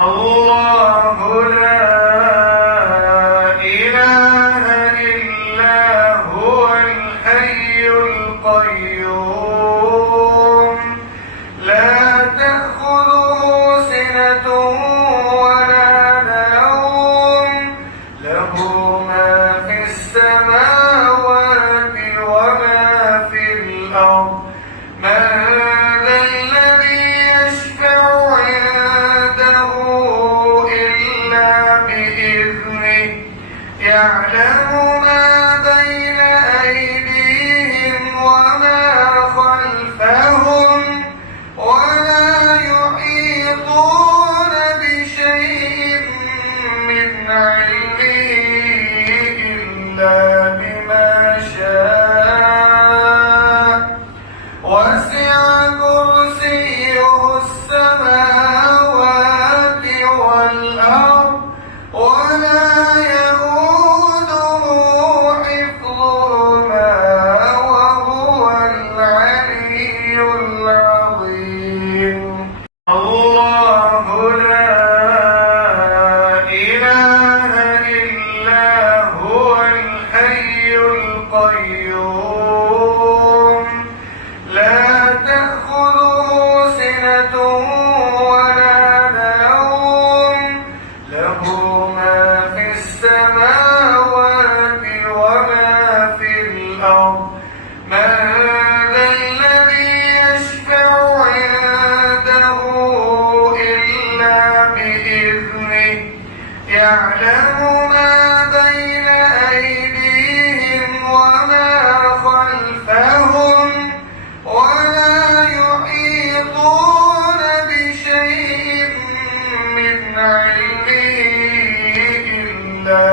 الله لا إله إلا هو الحي القيوم لا تأخذه سنة ولا نوم له ما في السماوات وما في الأرض من ذا الذي يشفع عنده إلا بإذنه يعلم ما بين أيديهم وما خلفهم ولا يحيطون بشيء من علمه إلا بما شاء وسع كرسيه السماوات والأرض ولا يئوده حفظهما وهو العلي العظيم الله لا إله إلا هو الحي القيوم لا تأخذه سنة ولا نوم له ما في السماوات وما في الأرض من ذا الذي يشفع عنده إلا بإذنه يعلم ما بين أيديهم وما خلفهم ولا يحيطون بشيء من علمه إلا